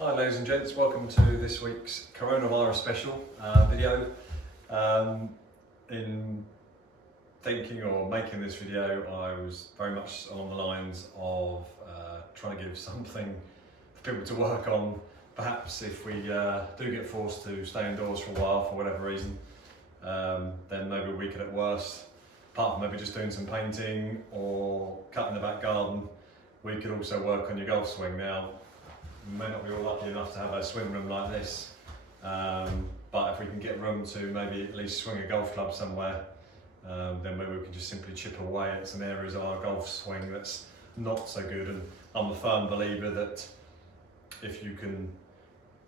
Hi ladies and gents, welcome to this week's coronavirus special video. In thinking or making this video, I was very much along the lines of trying to give something for people to work on. Perhaps if we do get forced to stay indoors for a while for whatever reason, then maybe a week at worst, apart from maybe just doing some painting or cutting the back garden, we could also work on your golf swing. Now, we may not be all lucky enough to have a swing room like this, but if we can get room to maybe at least swing a golf club somewhere, then maybe we can just simply chip away at some areas of our golf swing that's not so good. And I'm a firm believer that if you can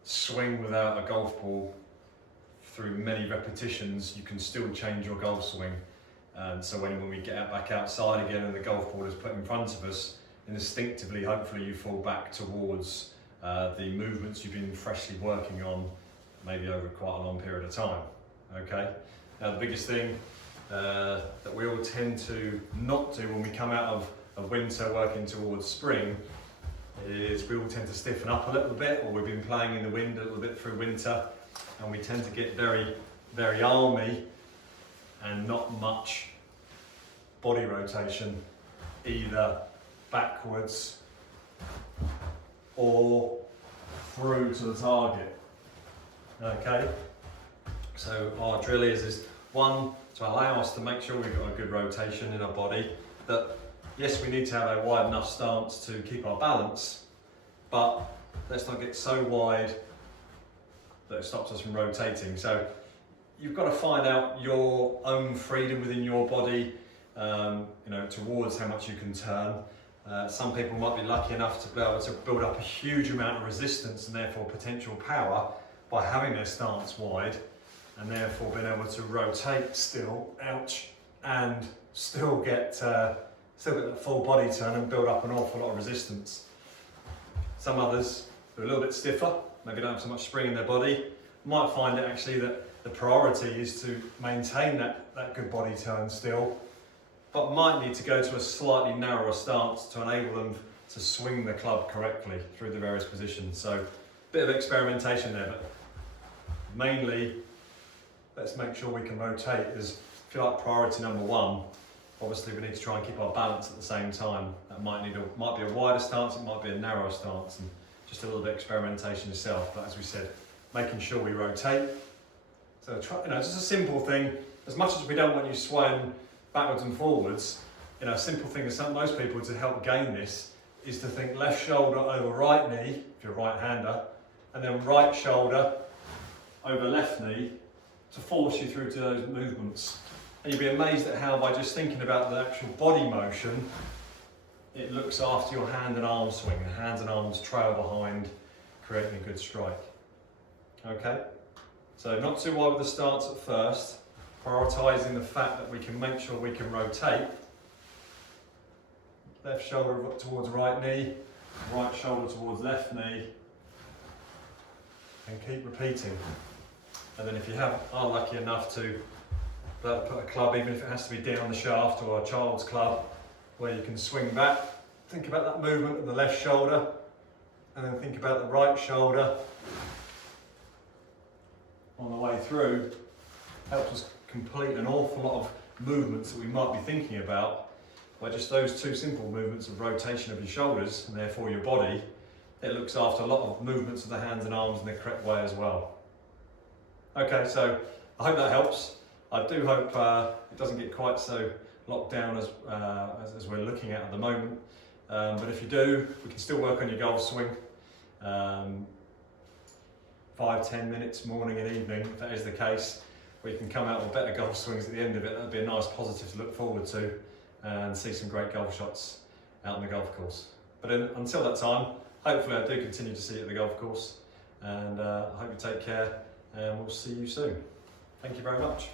swing without a golf ball through many repetitions, you can still change your golf swing. And so when we get back outside again and the golf ball is put in front of us, instinctively, hopefully you fall back towards the movements you've been freshly working on, maybe over quite a long period of time. Okay. Now the biggest thing that we all tend to not do when we come out of winter working towards spring is we all tend to stiffen up a little bit, or we've been playing in the wind a little bit through winter, and we tend to get very, very army and not much body rotation, either backwards or through to the target. Okay, so our drill is one, to allow us to make sure we've got a good rotation in our body, that yes, we need to have a wide enough stance to keep our balance, but let's not get so wide that it stops us from rotating. So you've got to find out your own freedom within your body, towards how much you can turn. Some people might be lucky enough to be able to build up a huge amount of resistance and therefore potential power by having their stance wide, and therefore being able to rotate still, and still get that full body turn and build up an awful lot of resistance. Some others are a little bit stiffer, maybe don't have so much spring in their body, might find it actually that the priority is to maintain that good body turn still, but might need to go to a slightly narrower stance to enable them to swing the club correctly through the various positions. So a bit of experimentation there, but mainly let's make sure we can rotate as, if you like, priority number one. Obviously we need to try and keep our balance at the same time. That might be a wider stance, it might be a narrower stance, and just a little bit of experimentation yourself. But as we said, making sure we rotate. So just a simple thing. As much as we don't want you swaying backwards and forwards, a simple thing is most people, to help gain this, is to think left shoulder over right knee, if you're a right-hander, and then right shoulder over left knee to force you through to those movements. And you'll be amazed at how, by just thinking about the actual body motion, it looks after your hand and arm swing. The hands and arms trail behind, creating a good strike. Okay? So not too wide with the stance at first, prioritising the fact that we can make sure we can rotate. Left shoulder towards right knee, right shoulder towards left knee, and keep repeating. And then if you are lucky enough to put a club, even if it has to be down the shaft or a child's club, where you can swing back, think about that movement of the left shoulder, and then think about the right shoulder on the way through. Helps us complete an awful lot of movements that we might be thinking about by just those two simple movements of rotation of your shoulders and therefore your body. It looks after a lot of movements of the hands and arms in the correct way as well. Okay, so I hope that helps. I do hope it doesn't get quite so locked down as we're looking at the moment. But if you do, we can still work on your golf swing. 5-10 minutes morning and evening, if that is the case, where you can come out with better golf swings at the end of it. That'd be a nice positive to look forward to and see some great golf shots out on the golf course. But until that time, hopefully I do continue to see you at the golf course, and I hope you take care, and we'll see you soon. Thank you very much.